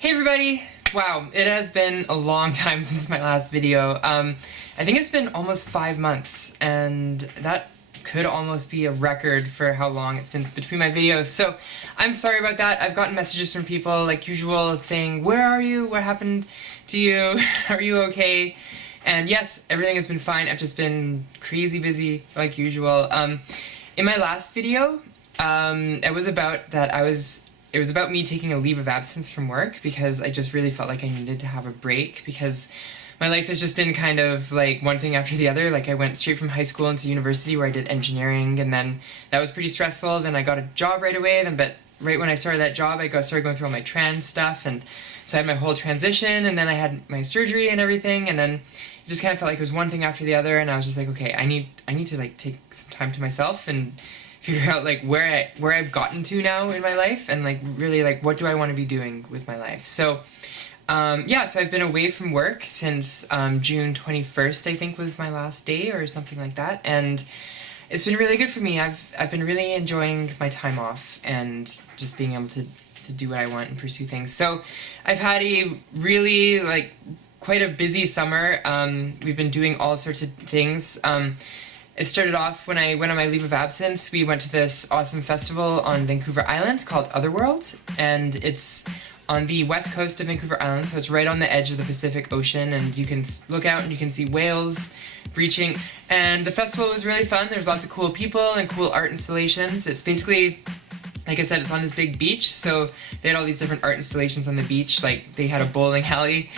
Hey everybody! Wow, it has been a long time since my last video. I think it's been almost 5 months, and that could almost be a record for how long it's been between my videos. So I'm sorry about that. I've gotten messages from people like usual saying, where are you? What happened to you? Are you okay? And yes, everything has been fine. I've just been crazy busy like usual. In my last video, it was about me taking a leave of absence from work because I just really felt like I needed to have a break because my life has just been kind of like one thing after the other. Like I went straight from high school into university where I did engineering, and then that was pretty stressful. Then I got a job right away, but right when I started that job I started going through all my trans stuff, and so I had my whole transition, and then I had my surgery and everything, and then it just kind of felt like it was one thing after the other, and I was just like, okay, I need to like take some time to myself and figure out like where I've gotten to now in my life, and like really like what do I want to be doing with my life. So yeah, so I've been away from work since June 21st, I think was my last day or something like that, and it's been really good for me. I've been really enjoying my time off and just being able to do what I want and pursue things. So I've had a really like quite a busy summer. We've been doing all sorts of things. It started off when I went on my leave of absence. We went to this awesome festival on Vancouver Island called Otherworld, and it's on the west coast of Vancouver Island, so it's right on the edge of the Pacific Ocean, and you can look out and you can see whales breaching, and the festival was really fun. There's lots of cool people and cool art installations. It's basically, like I said, it's on this big beach, so they had all these different art installations on the beach. Like they had a bowling alley,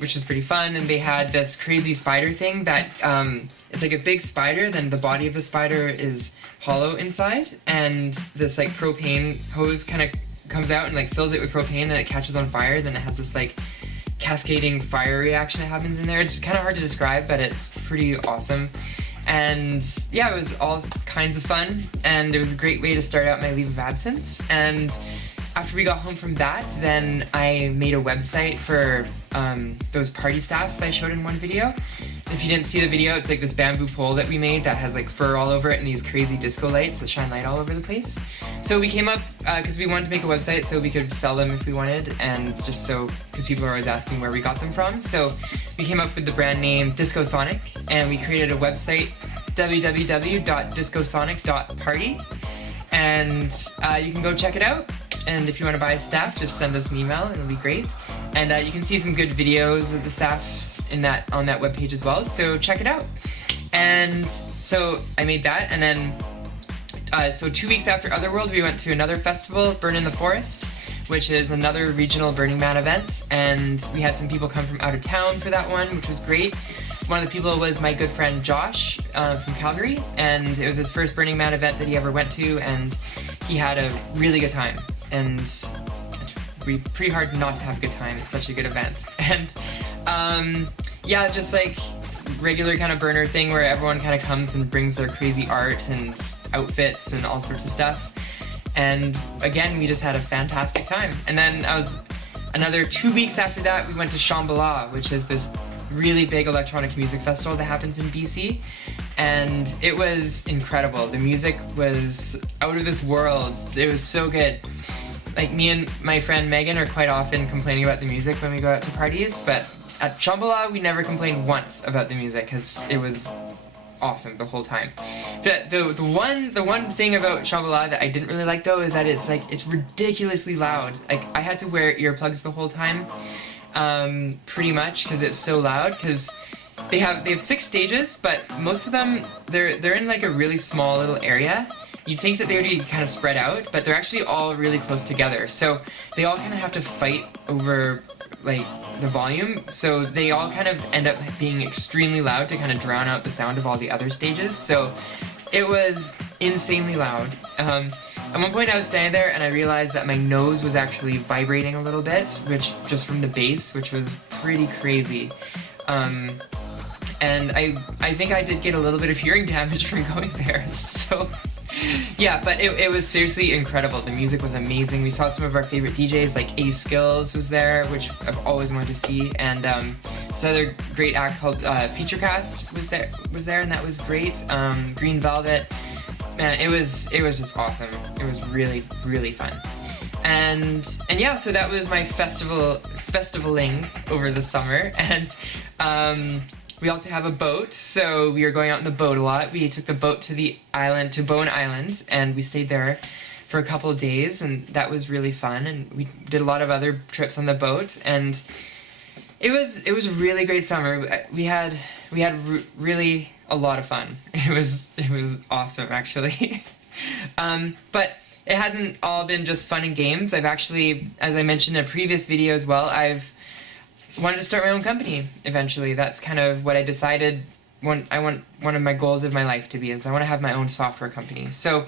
which was pretty fun, and they had this crazy spider thing that it's like a big spider, then the body of the spider is hollow inside, and this like propane hose kind of comes out and like fills it with propane, and it catches on fire. Then it has this like cascading fire reaction that happens in there. It's kind of hard to describe, but it's pretty awesome. And yeah, it was all kinds of fun, and it was a great way to start out my leave of absence. And after we got home from that, then I made a website for those party staffs that I showed in one video. If you didn't see the video, it's like this bamboo pole that we made that has like fur all over it and these crazy disco lights that shine light all over the place. So we came up, because we wanted to make a website so we could sell them if we wanted, and just so, because people are always asking where we got them from. So we came up with the brand name Disco Sonic, and we created a website, www.discosonic.party, and you can go check it out. And if you want to buy a staff, just send us an email, it'll be great. And you can see some good videos of the staffs on that webpage as well, so check it out. And so I made that, and then so 2 weeks after Otherworld, we went to another festival, Burn in the Forest, which is another regional Burning Man event, and we had some people come from out of town for that one, which was great. One of the people was my good friend Josh from Calgary, and it was his first Burning Man event that he ever went to, and he had a really good time. And it's pretty hard not to have a good time. It's such a good event. And yeah, just like regular kind of burner thing where everyone kind of comes and brings their crazy art and outfits and all sorts of stuff. And again, we just had a fantastic time. And then another 2 weeks after that, we went to Shambhala, which is this really big electronic music festival that happens in BC, and it was incredible. The music was out of this world. It was so good. Like, me and my friend Megan are quite often complaining about the music when we go out to parties, but at Shambhala we never complained once about the music because it was awesome the whole time. But the one thing about Shambhala that I didn't really like though is that it's ridiculously loud. Like, I had to wear earplugs the whole time, pretty much, because it's so loud. Because they have 6 stages, but most of them they're in like a really small little area. You'd think that they would be kind of spread out, but they're actually all really close together. So they all kind of have to fight over like the volume. So they all kind of end up being extremely loud to kind of drown out the sound of all the other stages. So it was insanely loud. At one point I was standing there and I realized that my nose was actually vibrating a little bit, which just from the bass, which was pretty crazy. And I think I did get a little bit of hearing damage from going there. So yeah, but it was seriously incredible. The music was amazing. We saw some of our favorite DJs, like A Skills was there, which I've always wanted to see, and this other great act called Featurecast was there, and that was great. Green Velvet, man, it was just awesome. It was really, really fun. And yeah, so that was my festivaling over the summer. And we also have a boat, so we are going out in the boat a lot. We took the boat to the island, to Bowen Island, and we stayed there for a couple of days, and that was really fun. And we did a lot of other trips on the boat, and it was a really great summer. We had really a lot of fun. It was awesome, actually. But it hasn't all been just fun and games. I've actually, as I mentioned in a previous video as well, I've wanted to start my own company eventually. That's kind of what I decided one of my goals of my life to be, is I want to have my own software company. So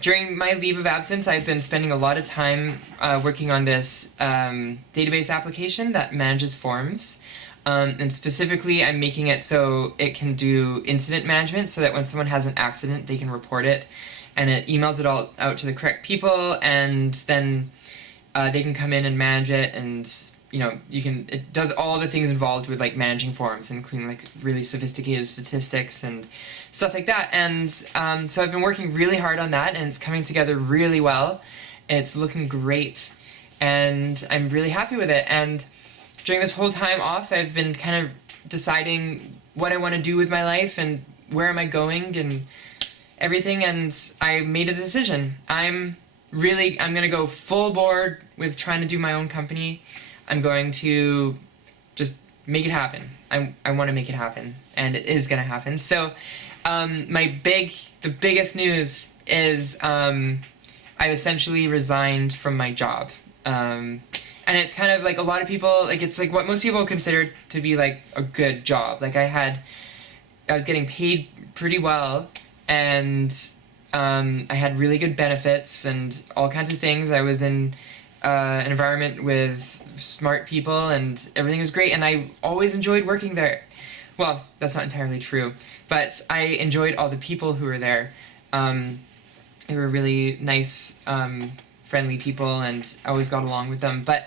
during my leave of absence, I've been spending a lot of time working on this database application that manages forms. And specifically, I'm making it so it can do incident management, so that when someone has an accident, they can report it, and it emails it all out to the correct people, and then they can come in and manage it, and it does all the things involved with like managing forms, including like really sophisticated statistics and stuff like that. And so I've been working really hard on that, and it's coming together really well. It's looking great, and I'm really happy with it. And during this whole time off, I've been kind of deciding what I want to do with my life and where am I going and everything, and I made a decision. I'm going to go full board with trying to do my own company. I'm going to just make it happen. I want to make it happen, and it is going to happen. So the biggest news is I essentially resigned from my job. And it's kind of like a lot of people, like it's like what most people consider to be like a good job. Like I was getting paid pretty well, and I had really good benefits and all kinds of things. I was in an environment with smart people, and everything was great, and I always enjoyed working there. Well, that's not entirely true, but I enjoyed all the people who were there. They were really nice, friendly people, and I always got along with them. But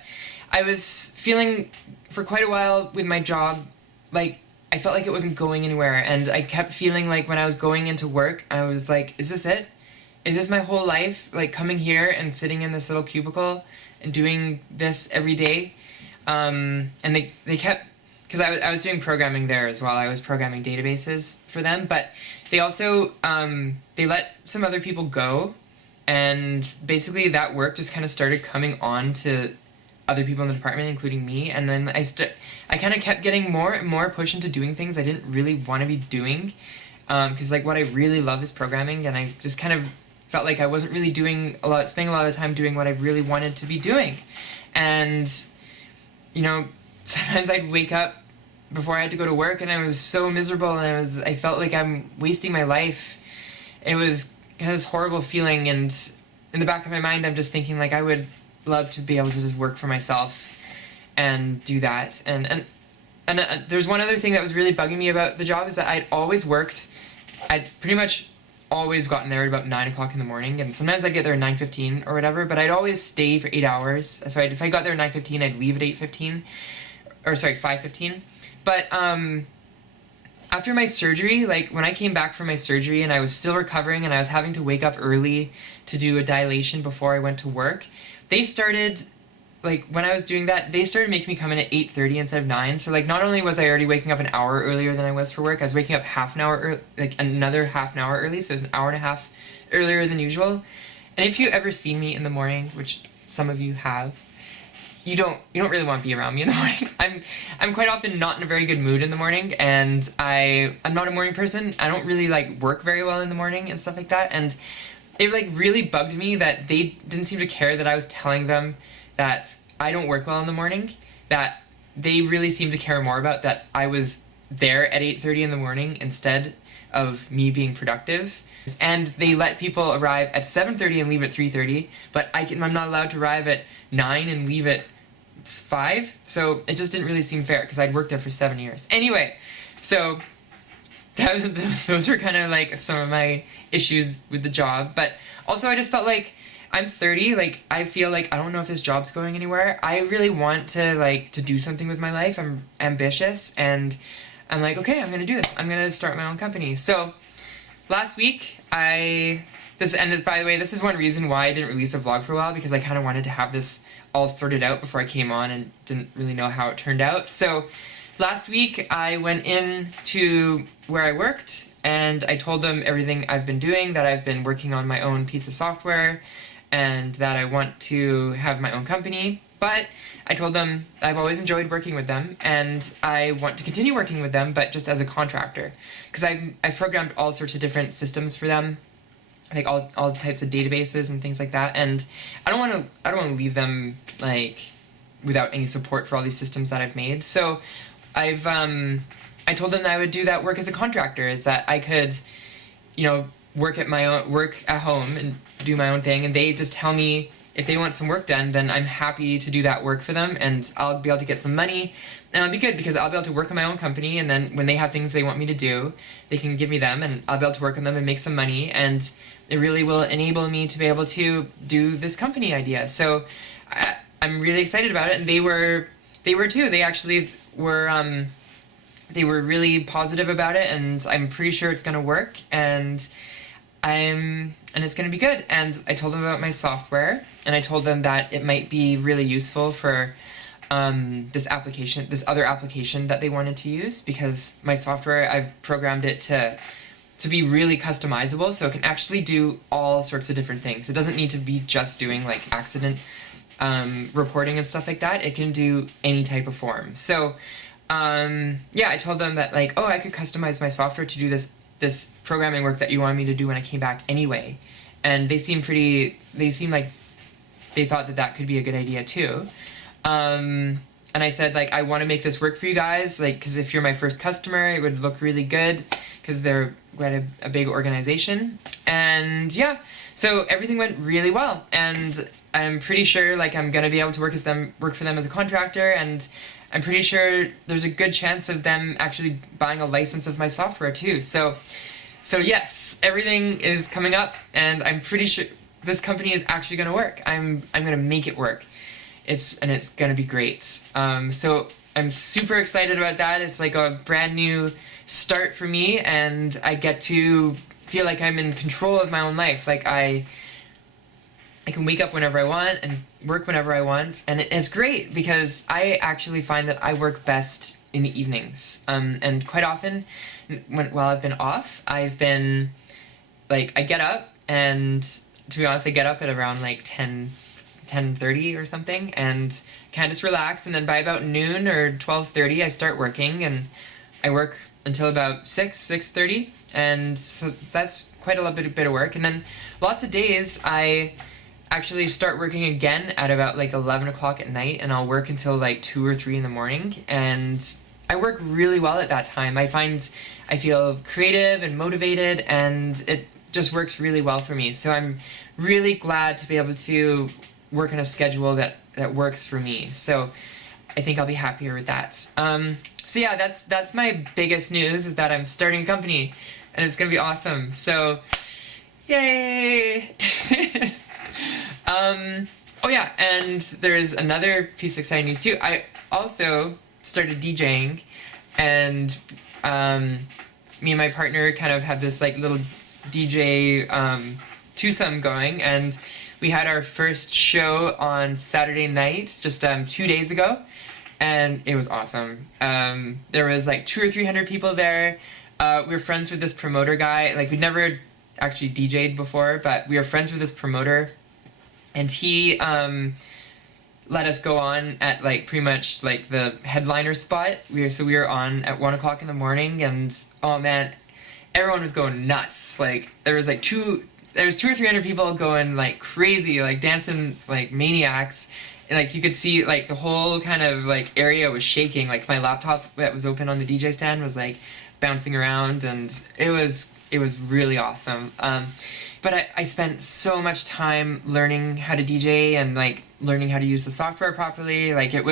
I was feeling for quite a while with my job, like I felt like it wasn't going anywhere, and I kept feeling like when I was going into work, I was like, is this it? Is this my whole life? Like coming here and sitting in this little cubicle and doing this every day? And they kept, because I was doing programming there as well. I was programming databases for them, but they also, they let some other people go, and basically that work just kind of started coming on to other people in the department, including me, and then I kind of kept getting more and more pushed into doing things I didn't really want to be doing, because like what I really love is programming, and I just kind of felt like I wasn't really spending a lot of the time doing what I really wanted to be doing. And sometimes I'd wake up before I had to go to work, and I was so miserable, and I felt like I'm wasting my life. It was kind of this horrible feeling, and in the back of my mind, I'm just thinking like I would love to be able to just work for myself and do that. And there's one other thing that was really bugging me about the job, is that I'd pretty much always gotten there at about 9 o'clock in the morning, and sometimes I'd get there at 9:15 or whatever, but I'd always stay for 8 hours. So if I got there at 9:15, I'd leave at 8:15, or sorry, 5:15. But after my surgery, like when I came back from my surgery and I was still recovering and I was having to wake up early to do a dilation before I went to work, they started, like when I was doing that, they started making me come in at 8:30 instead of 9. So like not only was I already waking up an hour earlier than I was for work, I was waking up another half an hour early, so it was an hour and a half earlier than usual. And if you ever see me in the morning, which some of you have, you don't really want to be around me in the morning. I'm quite often not in a very good mood in the morning, and I'm not a morning person. I don't really like work very well in the morning and stuff like that. And it like really bugged me that they didn't seem to care that I was telling them that I don't work well in the morning, that they really seemed to care more about that I was there at 8:30 in the morning instead of me being productive. And they let people arrive at 7:30 and leave at 3:30, but I'm not allowed to arrive at 9 and leave at 5, so it just didn't really seem fair, because I'd worked there for 7 years. Anyway, so those were kind of like some of my issues with the job, but also I just felt like I'm 30, like I feel like I don't know if this job's going anywhere. I really want to do something with my life. I'm ambitious, and I'm like, okay, I'm gonna do this. I'm gonna start my own company. So last week I By the way, this is one reason why I didn't release a vlog for a while, because I kind of wanted to have this all sorted out before I came on and didn't really know how it turned out. So last week I went in to where I worked and I told them everything I've been doing, that I've been working on my own piece of software and that I want to have my own company. But I told them I've always enjoyed working with them and I want to continue working with them, but just as a contractor. Because I've programmed all sorts of different systems for them, like all types of databases and things like that, and I don't want to leave them like without any support for all these systems that I've made. So I told them that I would do that work as a contractor. Is that I could, work at home and do my own thing, and they just tell me if they want some work done, then I'm happy to do that work for them, and I'll be able to get some money. And it'll be good because I'll be able to work on my own company, and then when they have things they want me to do, they can give me them, and I'll be able to work on them and make some money, and it really will enable me to be able to do this company idea. So I'm really excited about it, and they were too. They actually were they were really positive about it, and I'm pretty sure it's gonna work, and it's gonna be good. And I told them about my software, and I told them that it might be really useful for this other application that they wanted to use, because my software, I've programmed it to be really customizable, so it can actually do all sorts of different things. It doesn't need to be just doing like accident reporting and stuff like that. It can do any type of form. So I told them that like, I could customize my software to do this programming work that you wanted me to do when I came back anyway. And they seemed like they thought that could be a good idea too. And I said, like, I want to make this work for you guys, like, because if you're my first customer, it would look really good, because they're quite a big organization. And yeah, so everything went really well, and I'm pretty sure, like, I'm going to be able to work for them as a contractor, and I'm pretty sure there's a good chance of them actually buying a license of my software too. So yes, everything is coming up, and I'm pretty sure this company is actually going to work. I'm going to make it work. It's going to be great. So I'm super excited about that. It's like a brand new start for me, and I get to feel like I'm in control of my own life. Like I can wake up whenever I want and work whenever I want, and it's great because I actually find that I work best in the evenings. And quite often, while I've been off, I've been like, I get up, and to be honest, I get up at around like 10:30 or something, and kind of just relax, and then by about noon or 12:30 I start working, and I work until about 6:30, and so that's quite a bit of work. And then lots of days I actually start working again at about like 11 o'clock at night, and I'll work until like 2 or 3 in the morning, and I work really well at that time. I find I feel creative and motivated, and it just works really well for me. So I'm really glad to be able to work on a schedule that works for me. So I think I'll be happier with that. So yeah, that's my biggest news, is that I'm starting a company, and it's gonna be awesome. So yay! Oh yeah, and there's another piece of exciting news too. I also started DJing, and me and my partner kind of had this like little DJ twosome going, and we had our first show on Saturday night, just 2 days ago, and it was awesome. There was like 200 or 300 people there. We were friends with this promoter guy. Like, we'd never actually DJ'd before, but we were friends with this promoter, and he let us go on at like pretty much like the headliner spot. We were on at 1 o'clock in the morning, and oh man, everyone was going nuts. Like, there was 200 or 300 people going like crazy, like dancing like maniacs, and like you could see like the whole kind of like area was shaking. Like, my laptop that was open on the DJ stand was like bouncing around, and it was really awesome. But I spent so much time learning how to DJ and like learning how to use the software properly. Like, it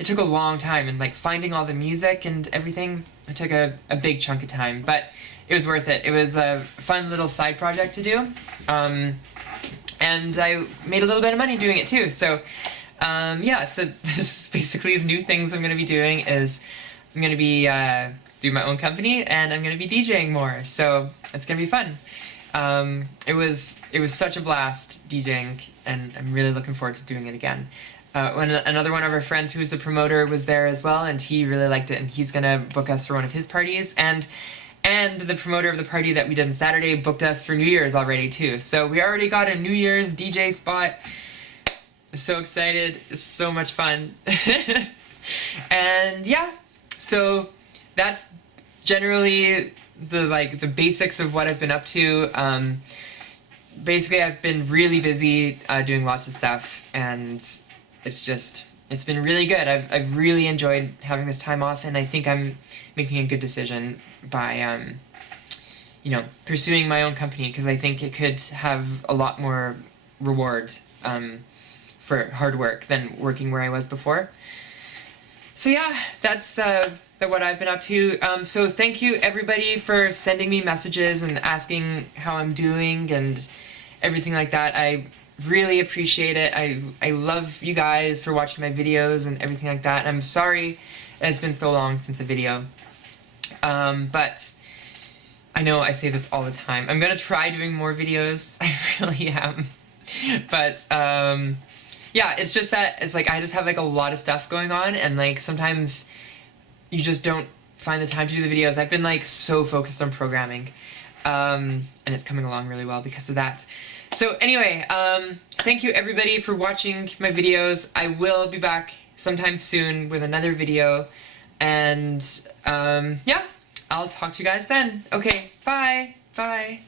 took a long time, and like finding all the music and everything, it took a big chunk of time, but it was worth it. It was a fun little side project to do. And I made a little bit of money doing it too. So so this is basically the new things I'm going to be doing. Is I'm going to be doing my own company, and I'm going to be DJing more. So it's going to be fun. It was such a blast DJing, and I'm really looking forward to doing it again. When another one of our friends who's a promoter was there as well, and he really liked it, and he's gonna book us for one of his parties, and the promoter of the party that we did on Saturday booked us for New Year's already too. So we already got a New Year's DJ spot. So excited, so much fun. And yeah, so that's generally the basics of what I've been up to. Basically I've been really busy doing lots of stuff, and it's been really good. I've really enjoyed having this time off, and I think I'm making a good decision by pursuing my own company, because I think it could have a lot more reward for hard work than working where I was before. So yeah, that's what I've been up to. So thank you everybody for sending me messages and asking how I'm doing and everything like that. I really appreciate it. I love you guys for watching my videos and everything like that. I'm sorry it's been so long since a video. But I know I say this all the time. I'm gonna try doing more videos. I really am. But yeah, it's just that it's like I just have like a lot of stuff going on, and like sometimes you just don't find the time to do the videos. I've been like so focused on programming, and it's coming along really well because of that. So anyway, thank you everybody for watching my videos. I will be back sometime soon with another video, and yeah, I'll talk to you guys then. Okay, bye. Bye.